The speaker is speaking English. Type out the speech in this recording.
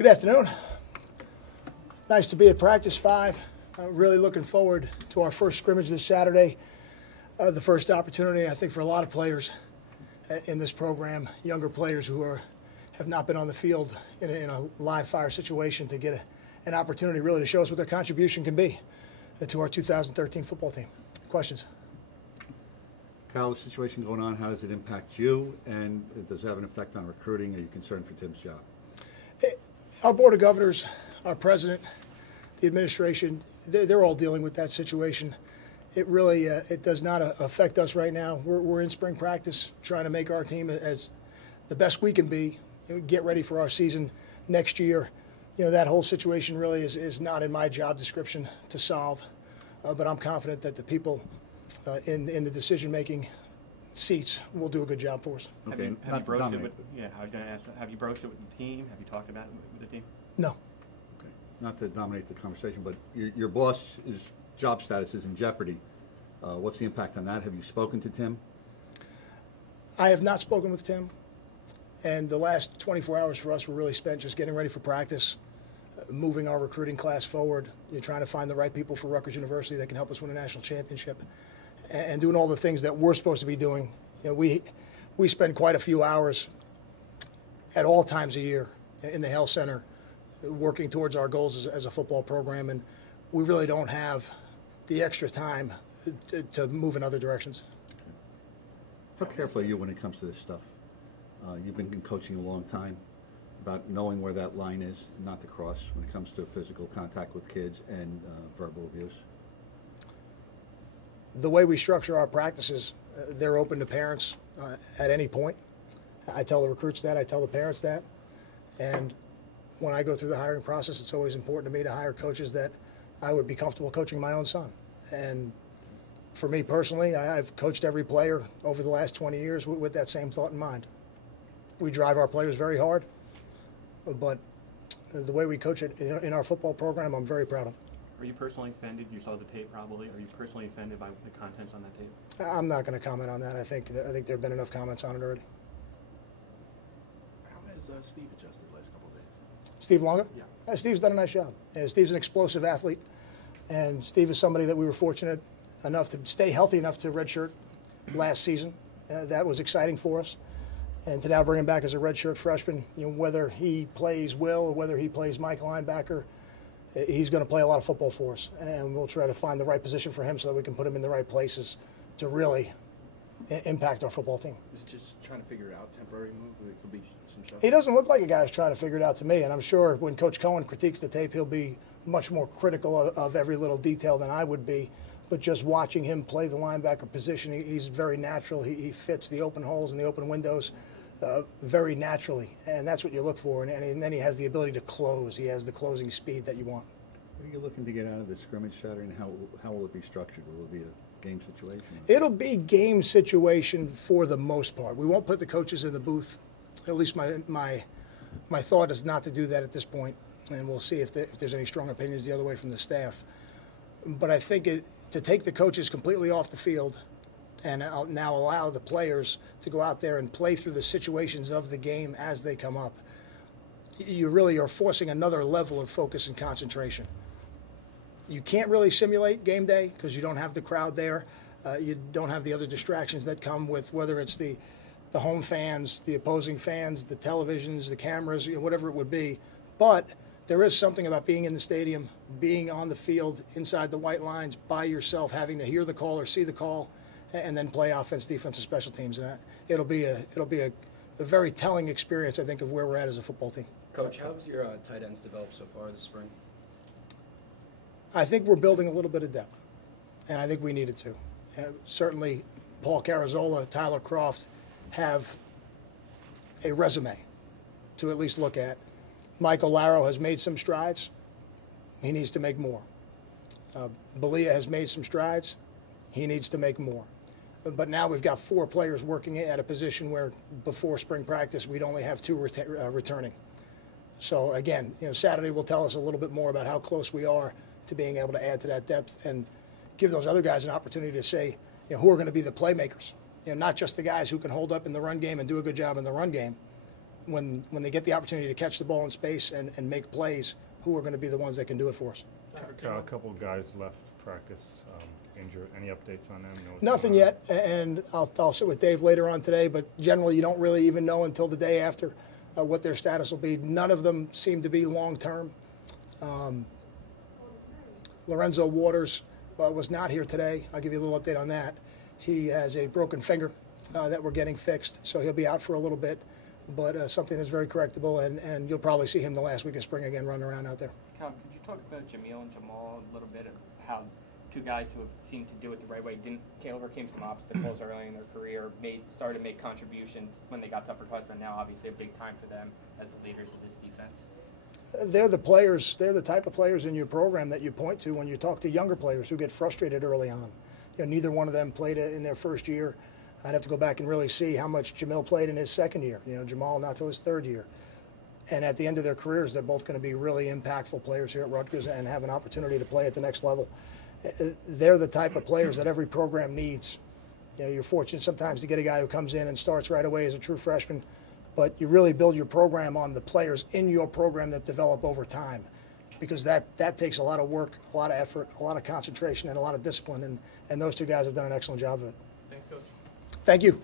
Good afternoon. Nice to be at practice 5. Really looking forward to our first scrimmage this Saturday. The first opportunity, I think, for a lot of players in this program, younger players who have not been on the field in a live fire situation, to get an opportunity really to show us what their contribution can be to our 2013 football team. Questions? Kyle, the situation going on, how does it impact you, and does it have an effect on recruiting? Are you concerned for Tim's job? Our Board of Governors, our president, the administration, they're all dealing with that situation. It really it does not affect us right now. We're in spring practice trying to make our team as the best we can be, get ready for our season next year. That whole situation really is not in my job description to solve, but I'm confident that the people in the decision-making seats will do a good job for us. Okay. Have you broached it with? Yeah, I was going to ask. Have you broached it with the team? Have you talked about it with the team? No. Okay. Not to dominate the conversation, but your boss's job status is in jeopardy. What's the impact on that? Have you spoken to Tim? I have not spoken with Tim, and the last 24 hours for us were really spent just getting ready for practice, moving our recruiting class forward. You're trying to find the right people for Rutgers University that can help us win a national championship, and doing all the things that we're supposed to be doing. We spend quite a few hours at all times a year in the health center working towards our goals as a football program, and we really don't have the extra time to move in other directions. How careful are you when it comes to this stuff? You've been coaching a long time, about knowing where that line is not to cross when it comes to physical contact with kids and verbal abuse. The way we structure our practices, they're open to parents at any point. I tell the recruits that, I tell the parents that, and when I go through the hiring process, it's always important to me to hire coaches that I would be comfortable coaching my own son. And for me personally, I've coached every player over the last 20 years with that same thought in mind. We drive our players very hard, but the way we coach it in our football program, I'm very proud of. Are you personally offended? You saw the tape probably. Are you personally offended by the contents on that tape? I'm not going to comment on that. I think there have been enough comments on it already. How has Steve adjusted the last couple of days? Steve Longa? Yeah. Steve's done a nice job. Steve's an explosive athlete, and Steve is somebody that we were fortunate enough to stay healthy enough to redshirt last season. That was exciting for us. And to now bring him back as a redshirt freshman, whether he plays Will or whether he plays Mike linebacker, he's going to play a lot of football for us. And we'll try to find the right position for him so that we can put him in the right places to really impact our football team. Is it just trying to figure it out, temporary move, or it could be some shuffle? He doesn't look like a guy who's trying to figure it out to me, and I'm sure when Coach Cohen critiques the tape, he'll be much more critical of every little detail than I would be. But just watching him play the linebacker position, he's very natural. He fits the open holes and the open windows very naturally, and that's what you look for. And then he has the ability to close. He has the closing speed that you want. What are you looking to get out of the scrimmage Saturday, and how will it be structured? Will it be a game situation? It'll be game situation for the most part. We won't put the coaches in the booth. At least my thought is not to do that at this point, and we'll see if there's any strong opinions the other way from the staff. But I think to take the coaches completely off the field and now allow the players to go out there and play through the situations of the game as they come up, you really are forcing another level of focus and concentration. You can't really simulate game day because you don't have the crowd there. You don't have the other distractions that come with whether it's the home fans, the opposing fans, the televisions, the cameras, whatever it would be. But there is something about being in the stadium, being on the field, inside the white lines, by yourself, having to hear the call or see the call, and then play offense, defense, and special teams. And it'll be a very telling experience, I think, of where we're at as a football team. Coach, how has your tight ends developed so far this spring? I think we're building a little bit of depth, and I think we needed to. Certainly, Paul Carazola, Tyler Croft have a resume to at least look at. Michael Laro has made some strides. He needs to make more. Belia has made some strides. He needs to make more. But now we've got 4 players working at a position where before spring practice we'd only have 2 returning. So again, Saturday will tell us a little bit more about how close we are to being able to add to that depth and give those other guys an opportunity to say, who are going to be the playmakers. Not just the guys who can hold up in the run game and do a good job in the run game, when they get the opportunity to catch the ball in space and make plays, who are going to be the ones that can do it for us. A couple of guys left practice injured. Any updates on them? Nothing yet, and I'll sit with Dave later on today, but generally you don't really even know until the day after what their status will be. None of them seem to be long-term. Lorenzo Waters was not here today. I'll give you a little update on that. He has a broken finger that we're getting fixed, so he'll be out for a little bit, but something that's very correctable, and you'll probably see him the last week of spring again running around out there. Cal, could you talk about Jamil and Jamal a little bit of how two guys who have seemed to do it the right way overcame some obstacles early in their career, started to make contributions when they got to upper class, but now obviously a big time for them as the leaders of this defense? They're the players, they're the type of players in your program that you point to when you talk to younger players who get frustrated early on. You know, neither one of them played in their first year. I'd have to go back and really see how much Jamil played in his second year. You know, Jamal not till his third year. And at the end of their careers, they're both going to be really impactful players here at Rutgers and have an opportunity to play at the next level. They're the type of players that every program needs. You know, you're fortunate sometimes to get a guy who comes in and starts right away as a true freshman, but you really build your program on the players in your program that develop over time, because that takes a lot of work, a lot of effort, a lot of concentration, and a lot of discipline, and those two guys have done an excellent job of it. Thanks, Coach. Thank you.